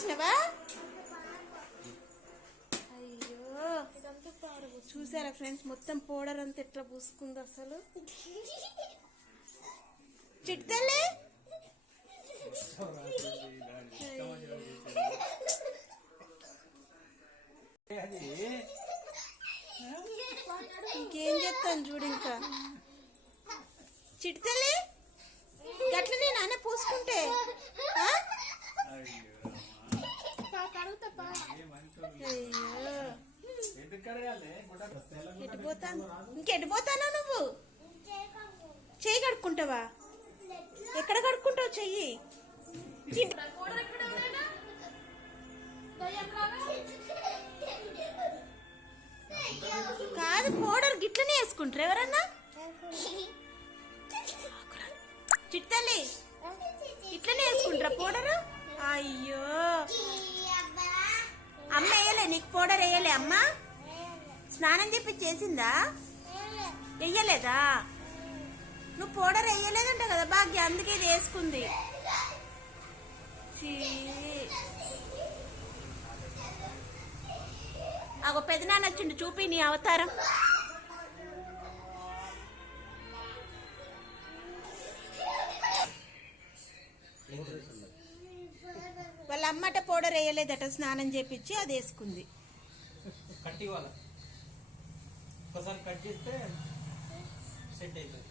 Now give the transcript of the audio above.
చూసినవా? అయ్యో. చూసారా ఫ్రెండ్స్ మొత్తం పౌడర్ అంతా ఎట్లా పూసుకుంది అసలు. చిట్టలే ఇంకేం చెప్తాను చూడు ఇంకా. చిట్టలే ఇంకెటు పోతానా నువ్వు? చెయ్యి కడుక్కుంటావా? ఎక్కడ కడుక్కుంటావు చెయ్యి? కాదు పౌడర్ గిట్లనే వేసుకుంటారు. ఎవరన్నా? చిట్టల్లి ఇట్లనే వేసుకుంటారా పౌడర్? అయ్యో. వేయలే. నీకు పౌడర్ వేయలే అమ్మ. స్నానం చెప్పి చేసిందా? వెయ్యలేదా నువ్వు పౌడర్ వేయలేదంట కదా భాగ్య అందుకే ఇది వేసుకుంది. ఒక అగో పెదనాన్న వచ్చిండు చూపి నీ అవతారం. వేయలేదట స్నానం చేపించి అది వేసుకుంది. కట్ ఇవ్వాలి? ఒకసారి కట్ చేస్తే సెట్ అవుతుంది.